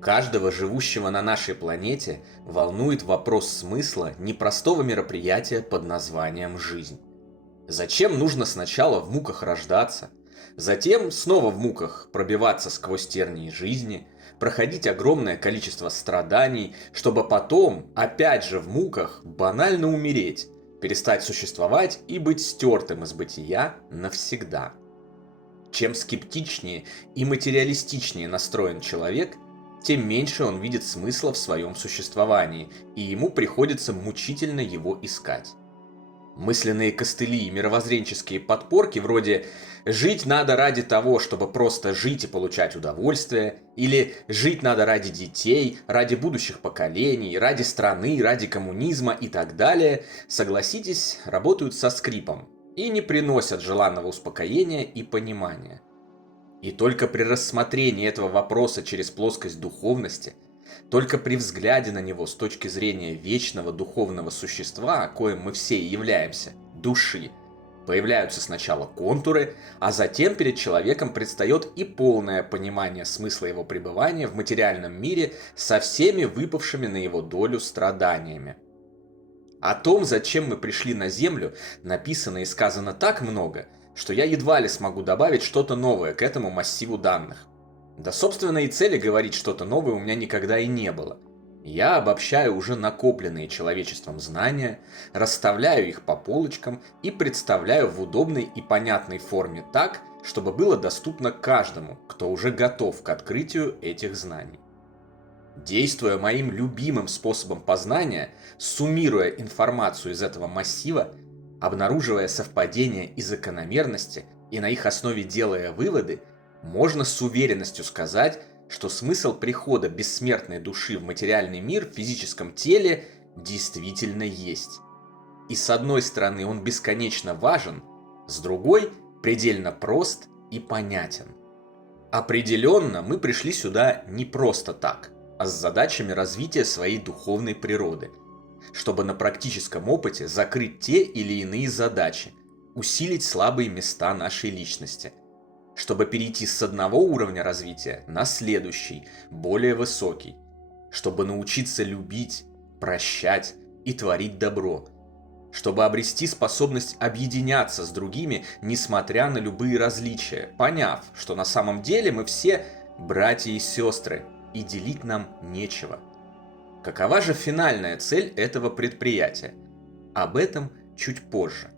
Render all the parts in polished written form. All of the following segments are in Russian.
Каждого живущего на нашей планете волнует вопрос смысла непростого мероприятия под названием «жизнь». Зачем нужно сначала в муках рождаться, затем снова в муках пробиваться сквозь тернии жизни, проходить огромное количество страданий, чтобы потом, опять же в муках, банально умереть, перестать существовать и быть стертым из бытия навсегда. Чем скептичнее и материалистичнее настроен человек, тем меньше он видит смысла в своем существовании, и ему приходится мучительно его искать. Мысленные костыли и мировоззренческие подпорки вроде «жить надо ради того, чтобы просто жить и получать удовольствие», или «жить надо ради детей, ради будущих поколений, ради страны, ради коммунизма» и так далее, согласитесь, работают со скрипом и не приносят желанного успокоения и понимания. И только при рассмотрении этого вопроса через плоскость духовности, только при взгляде на него с точки зрения вечного духовного существа, коим мы все и являемся, души, появляются сначала контуры, а затем перед человеком предстает и полное понимание смысла его пребывания в материальном мире со всеми выпавшими на его долю страданиями. О том, зачем мы пришли на Землю, написано и сказано так много, что я едва ли смогу добавить что-то новое к этому массиву данных. Да, собственно, и цели говорить что-то новое у меня никогда и не было. Я обобщаю уже накопленные человечеством знания, расставляю их по полочкам и представляю в удобной и понятной форме так, чтобы было доступно каждому, кто уже готов к открытию этих знаний. Действуя моим любимым способом познания, суммируя информацию из этого массива, обнаруживая совпадения и закономерности и на их основе делая выводы, можно с уверенностью сказать, что смысл прихода бессмертной души в материальный мир в физическом теле действительно есть. И с одной стороны он бесконечно важен, с другой предельно прост и понятен. Определенно мы пришли сюда не просто так, а с задачами развития своей духовной природы, чтобы на практическом опыте закрыть те или иные задачи, усилить слабые места нашей личности, чтобы перейти с одного уровня развития на следующий, более высокий, чтобы научиться любить, прощать и творить добро, чтобы обрести способность объединяться с другими, несмотря на любые различия, поняв, что на самом деле мы все братья и сестры, и делить нам нечего. Какова же финальная цель этого предприятия? Об этом чуть позже.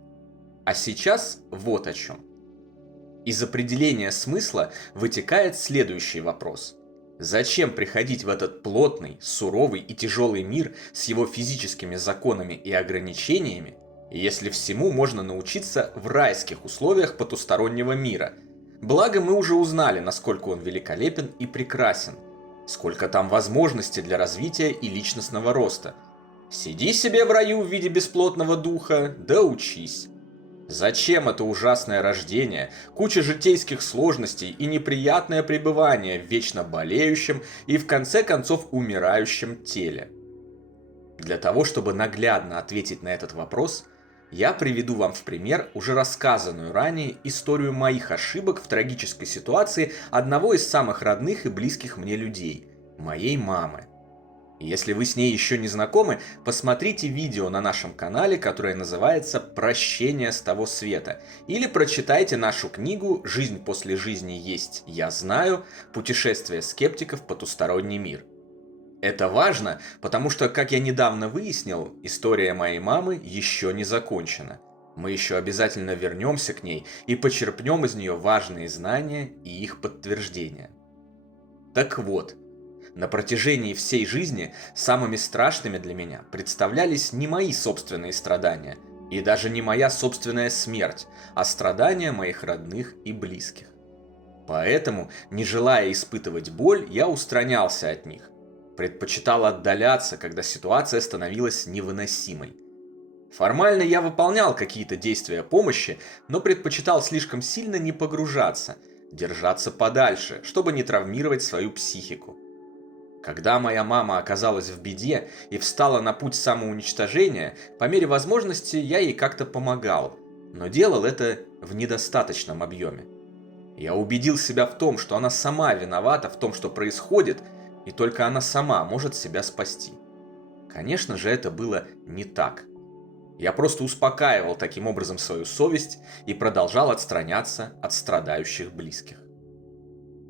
А сейчас вот о чем. Из определения смысла вытекает следующий вопрос. Зачем приходить в этот плотный, суровый и тяжелый мир с его физическими законами и ограничениями, если всему можно научиться в райских условиях потустороннего мира? Благо мы уже узнали, насколько он великолепен и прекрасен, сколько там возможностей для развития и личностного роста. Сиди себе в раю в виде бесплотного духа, да учись. Зачем это ужасное рождение, куча житейских сложностей и неприятное пребывание в вечно болеющем и в конце концов умирающем теле? Для того, чтобы наглядно ответить на этот вопрос, я приведу вам в пример уже рассказанную ранее историю моих ошибок в трагической ситуации одного из самых родных и близких мне людей – моей мамы. Если вы с ней еще не знакомы, посмотрите видео на нашем канале, которое называется «Прощение с того света», или прочитайте нашу книгу «Жизнь после жизни есть, я знаю. Путешествие скептиков в потусторонний мир». Это важно, потому что, как я недавно выяснил, история моей мамы еще не закончена. Мы еще обязательно вернемся к ней и почерпнем из нее важные знания и их подтверждения. Так вот, на протяжении всей жизни самыми страшными для меня представлялись не мои собственные страдания, и даже не моя собственная смерть, а страдания моих родных и близких. Поэтому, не желая испытывать боль, я устранялся от них. Предпочитал отдаляться, когда ситуация становилась невыносимой. Формально я выполнял какие-то действия помощи, но предпочитал слишком сильно не погружаться, держаться подальше, чтобы не травмировать свою психику. Когда моя мама оказалась в беде и встала на путь самоуничтожения, по мере возможности я ей как-то помогал, но делал это в недостаточном объеме. Я убедил себя в том, что она сама виновата в том, что происходит, и только она сама может себя спасти. Конечно же, это было не так. Я просто успокаивал таким образом свою совесть и продолжал отстраняться от страдающих близких.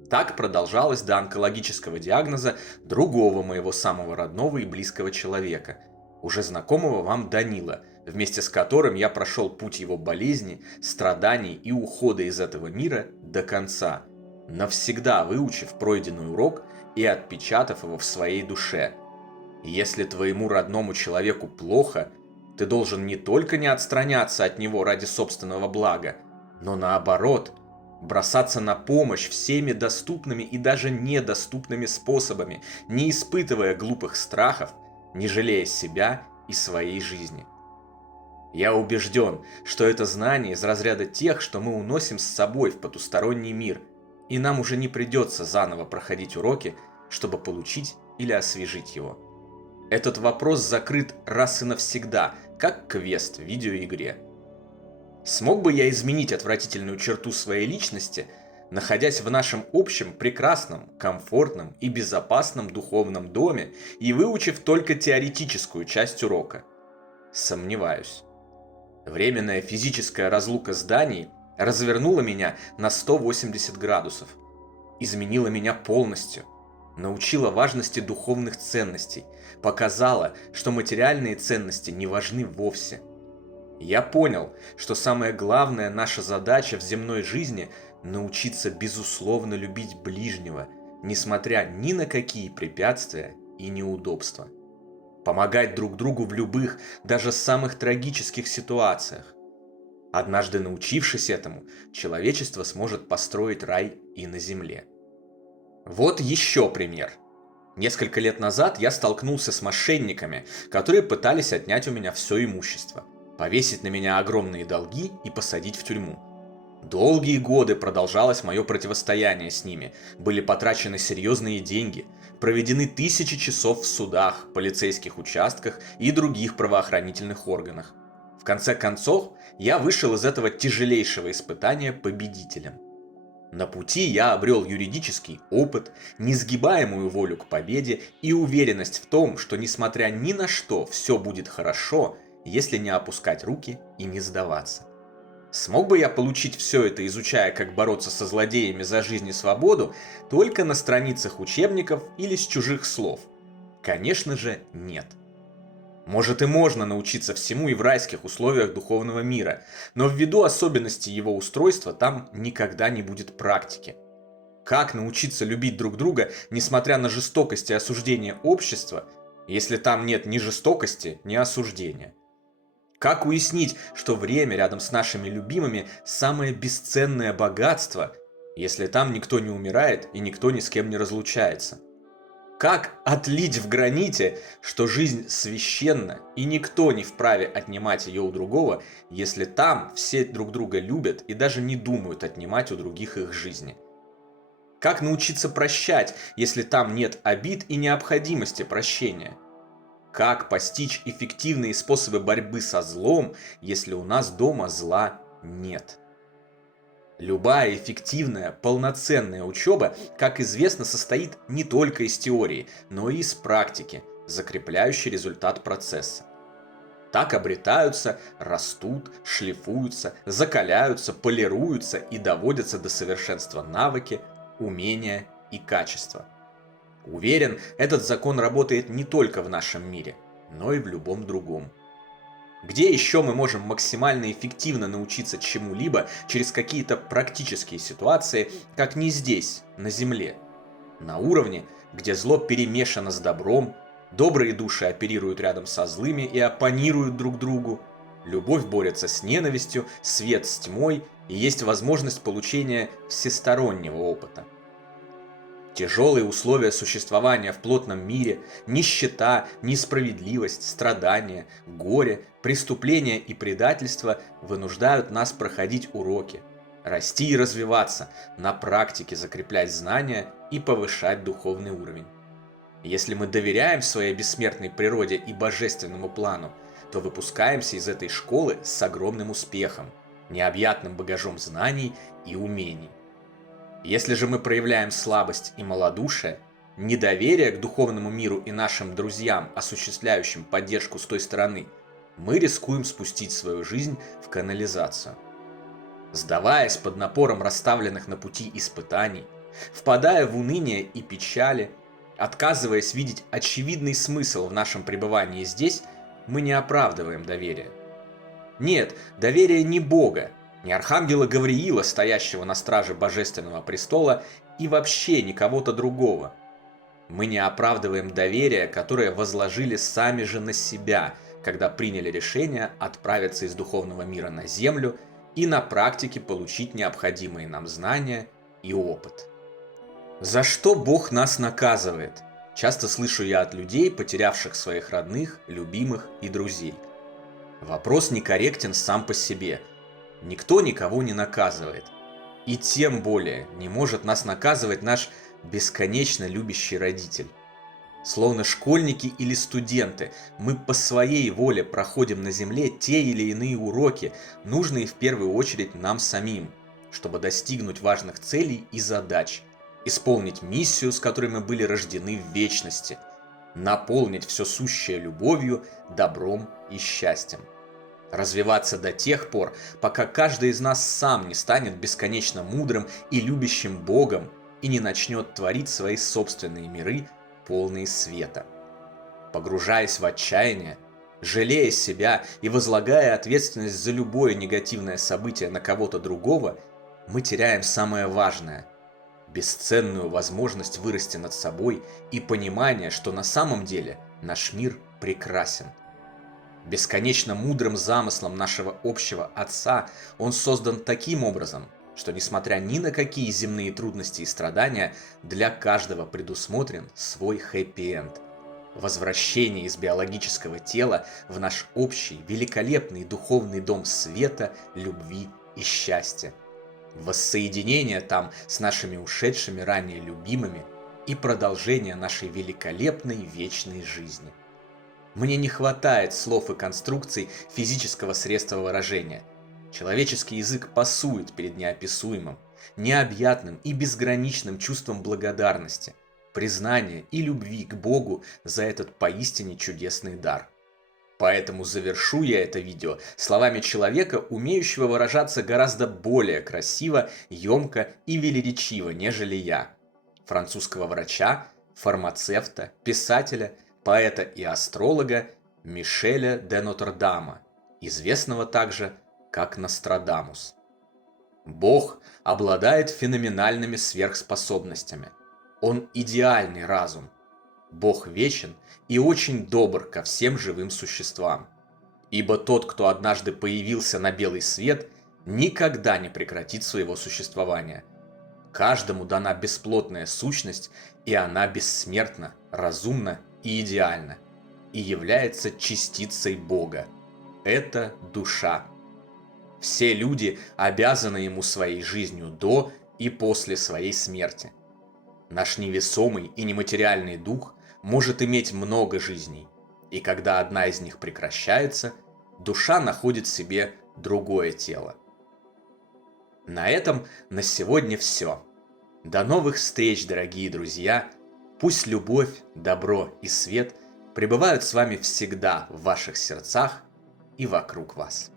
Так продолжалось до онкологического диагноза другого моего самого родного и близкого человека, уже знакомого вам Данила, вместе с которым я прошел путь его болезни, страданий и ухода из этого мира до конца, навсегда выучив пройденный урок и отпечатав его в своей душе. Если твоему родному человеку плохо, ты должен не только не отстраняться от него ради собственного блага, но наоборот, бросаться на помощь всеми доступными и даже недоступными способами, не испытывая глупых страхов, не жалея себя и своей жизни. Я убежден, что это знание из разряда тех, что мы уносим с собой в потусторонний мир, и нам уже не придется заново проходить уроки, чтобы получить или освежить его. Этот вопрос закрыт раз и навсегда, как квест в видеоигре. Смог бы я изменить отвратительную черту своей личности, находясь в нашем общем, прекрасном, комфортном и безопасном духовном доме и выучив только теоретическую часть урока? Сомневаюсь. Временная физическая разлука с Данией развернула меня на 180 градусов, изменила меня полностью, научила важности духовных ценностей, показала, что материальные ценности не важны вовсе. Я понял, что самая главная наша задача в земной жизни – научиться безусловно любить ближнего, несмотря ни на какие препятствия и неудобства. Помогать друг другу в любых, даже самых трагических ситуациях. Однажды научившись этому, человечество сможет построить рай и на земле. Вот еще пример. Несколько лет назад я столкнулся с мошенниками, которые пытались отнять у меня все имущество, повесить на меня огромные долги и посадить в тюрьму. Долгие годы продолжалось мое противостояние с ними, были потрачены серьезные деньги, проведены тысячи часов в судах, полицейских участках и других правоохранительных органах. В конце концов, я вышел из этого тяжелейшего испытания победителем. На пути я обрел юридический опыт, несгибаемую волю к победе и уверенность в том, что несмотря ни на что все будет хорошо, если не опускать руки и не сдаваться. Смог бы я получить все это, изучая, как бороться со злодеями за жизнь и свободу, только на страницах учебников или с чужих слов? Конечно же, нет. Может и можно научиться всему и в райских условиях духовного мира, но ввиду особенностей его устройства там никогда не будет практики. Как научиться любить друг друга, несмотря на жестокость и осуждение общества, если там нет ни жестокости, ни осуждения? Как уяснить, что время рядом с нашими любимыми самое бесценное богатство, если там никто не умирает и никто ни с кем не разлучается? Как отлить в граните, что жизнь священна и никто не вправе отнимать ее у другого, если там все друг друга любят и даже не думают отнимать у других их жизни? Как научиться прощать, если там нет обид и необходимости прощения? Как постичь эффективные способы борьбы со злом, если у нас дома зла нет? Любая эффективная, полноценная учеба, как известно, состоит не только из теории, но и из практики, закрепляющей результат процесса. Так обретаются, растут, шлифуются, закаляются, полируются и доводятся до совершенства навыки, умения и качества. Уверен, этот закон работает не только в нашем мире, но и в любом другом. Где еще мы можем максимально эффективно научиться чему-либо через какие-то практические ситуации, как не здесь, на Земле? На уровне, где зло перемешано с добром, добрые души оперируют рядом со злыми и оппонируют друг другу, любовь борется с ненавистью, свет с тьмой и есть возможность получения всестороннего опыта. Тяжелые условия существования в плотном мире, нищета, несправедливость, страдания, горе, преступления и предательство вынуждают нас проходить уроки, расти и развиваться, на практике закреплять знания и повышать духовный уровень. Если мы доверяем своей бессмертной природе и божественному плану, то выпускаемся из этой школы с огромным успехом, необъятным багажом знаний и умений. Если же мы проявляем слабость и малодушие, недоверие к духовному миру и нашим друзьям, осуществляющим поддержку с той стороны, мы рискуем спустить свою жизнь в канализацию. Сдаваясь под напором расставленных на пути испытаний, впадая в уныние и печали, отказываясь видеть очевидный смысл в нашем пребывании здесь, мы не оправдываем доверие. Нет, доверие не Бога, не архангела Гавриила, стоящего на страже Божественного престола, и вообще не кого-то другого. Мы не оправдываем доверие, которое возложили сами же на себя, когда приняли решение отправиться из духовного мира на землю и на практике получить необходимые нам знания и опыт. За что Бог нас наказывает? Часто слышу я от людей, потерявших своих родных, любимых и друзей. Вопрос некорректен сам по себе. Никто никого не наказывает. И тем более не может нас наказывать наш бесконечно любящий родитель. Словно школьники или студенты, мы по своей воле проходим на земле те или иные уроки, нужные в первую очередь нам самим, чтобы достигнуть важных целей и задач, исполнить миссию, с которой мы были рождены в вечности, наполнить все сущее любовью, добром и счастьем. Развиваться до тех пор, пока каждый из нас сам не станет бесконечно мудрым и любящим Богом и не начнет творить свои собственные миры, полные света. Погружаясь в отчаяние, жалея себя и возлагая ответственность за любое негативное событие на кого-то другого, мы теряем самое важное – бесценную возможность вырасти над собой и понимание, что на самом деле наш мир прекрасен. Бесконечно мудрым замыслом нашего общего Отца он создан таким образом, что, несмотря ни на какие земные трудности и страдания, для каждого предусмотрен свой хэппи-энд. Возвращение из биологического тела в наш общий, великолепный духовный дом света, любви и счастья. Воссоединение там с нашими ушедшими ранее любимыми и продолжение нашей великолепной вечной жизни. Мне не хватает слов и конструкций физического средства выражения. Человеческий язык пасует перед неописуемым, необъятным и безграничным чувством благодарности, признания и любви к Богу за этот поистине чудесный дар. Поэтому завершу я это видео словами человека, умеющего выражаться гораздо более красиво, емко и велеречиво, нежели я. Французского врача, фармацевта, писателя, поэта и астролога Мишеля де Нотр-Дама, известного также как Нострадамус. Бог обладает феноменальными сверхспособностями. Он идеальный разум. Бог вечен и очень добр ко всем живым существам. Ибо тот, кто однажды появился на белый свет, никогда не прекратит своего существования. Каждому дана бесплотная сущность, и она бессмертна, разумна и идеальна, и является частицей Бога. Это душа. Все люди обязаны ему своей жизнью до и после своей смерти. Наш невесомый и нематериальный дух может иметь много жизней, и когда одна из них прекращается, душа находит в себе другое тело. На этом на сегодня все. До новых встреч, дорогие друзья! Пусть любовь, добро и свет пребывают с вами всегда в ваших сердцах и вокруг вас.